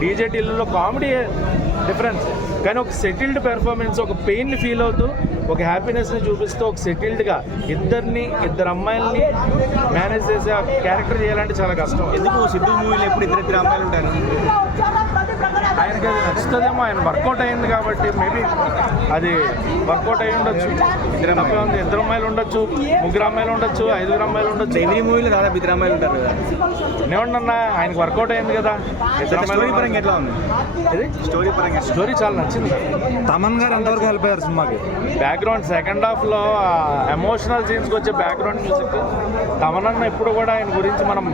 DJ టిల్లులో comedy difference, కానీ ఒక settled performance, ఒక పెయిన్ని ఫీల్ అవుతూ ఒక హ్యాపీనెస్ని చూపిస్తూ ఒక సెటిల్డ్గా ఇద్దరు అమ్మాయిల్ని మేనేజ్ చేసే ఆ క్యారెక్టర్ చేయాలంటే చాలా కష్టం. ఎందుకు సిద్ధు మూవీలో ఎప్పుడు ఇద్దరు అమ్మాయిలు ఉంటారు? ఆయనకి అది నచ్చుతుందేమో, ఆయన వర్కౌట్ అయింది కాబట్టి మేబీ అది వర్కౌట్ అయ్యి ఉండొచ్చు. ఇద్దరు అమ్మాయిలు ఉండొచ్చు, ముగ్గురు అమ్మాయిలు ఉండొచ్చు, 5 అమ్మాయిలు ఉండొచ్చు. ఎవ్రీ మూవీలో దాదాపు 2 అమ్మాయిలు ఉంటారు కదా. ఏమన్నా ఆయనకు వర్కౌట్ అయింది కదా. స్టోరీ పరంగా ఎట్లా ఉంది? ఇది స్టోరీ చాలా నచ్చింది. తమన్ గారు ఎంతవరకు హెల్ప్ అయ్యారు సినిమాకి? బ్యాక్గ్రౌండ్ సెకండ్ హాఫ్లో ఎమోషనల్ సీన్స్కి వచ్చే బ్యాక్గ్రౌండ్ మ్యూజిక్, తమనన్న ఎప్పుడు కూడా ఆయన గురించి మనం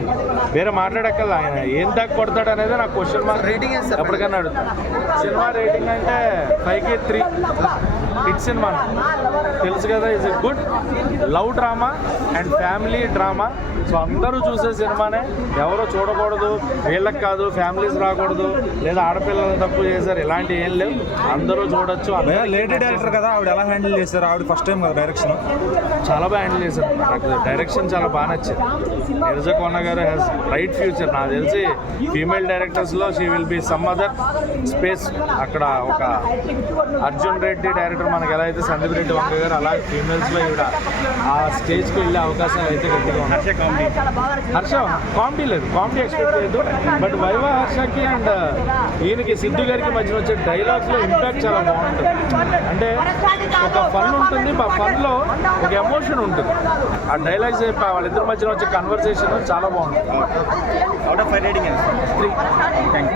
వేరే మాట్లాడక్కర్లేదు. ఆయన ఏం దాకా కొడతాడు అనేది నాకు క్వశ్చన్ మార్క్. రేటింగ్ ఎప్పటికైనా సినిమా రేటింగ్ అంటే 5కి 3 హిట్ సినిమా తెలుసు కదా. Is a good love drama and family drama. So అందరూ చూసే సినిమానే, ఎవరో చూడకూడదు, వీళ్ళకి కాదు, ఫ్యామిలీస్ రాకూడదు, లేదా ఆడపిల్లలు తప్పు చేశారు, ఇలాంటి ఏం లేవు, అందరూ చూడొచ్చు. లేడీ డైరెక్టర్ కదా, ఆవిడ ఎలా హ్యాండిల్ చేశారు? ఆవిడ ఫస్ట్ టైం కదా డైరెక్షన్, చాలా బాగా హ్యాండిల్ చేశారు. నాకు డైరెక్షన్ చాలా బాగా నచ్చింది. నీరజ కోన గారు హ్యాస్ బ్రైట్ ఫ్యూచర్. నాకు తెలిసి ఫీమేల్ డైరెక్టర్స్లో she will be some other space. అక్కడ ఒక అర్జున్ రెడ్డి డైరెక్టర్ మనకి ఎలా అయితే సందీప్ రెడ్డి వంక గారు, అలా ఫీమేల్స్లో ఈవిడ ఆ స్టేజ్కి వెళ్ళే అవకాశాలు అయితే గట్టిగా ఉన్నాయి. హర్ష కామెడీ లేదు, కామెడీ ఎక్స్పెక్ట్ లేదు, బట్ వైవా హర్షకి అండ్ ఈయనకి సిద్ధు గారికి మధ్య వచ్చే డైలాగ్స్లో ఇంపాక్ట్ చాలా బాగుంటుంది. అంటే ఒక ఫన్ ఉంటుంది, ఆ ఫన్లో ఒక ఎమోషన్ ఉంటుంది. ఆ డైలాగ్స్ వాళ్ళిద్దరి మధ్యన వచ్చే కన్వర్సేషన్ చాలా బాగుంటుంది. Out of 5 rating 3.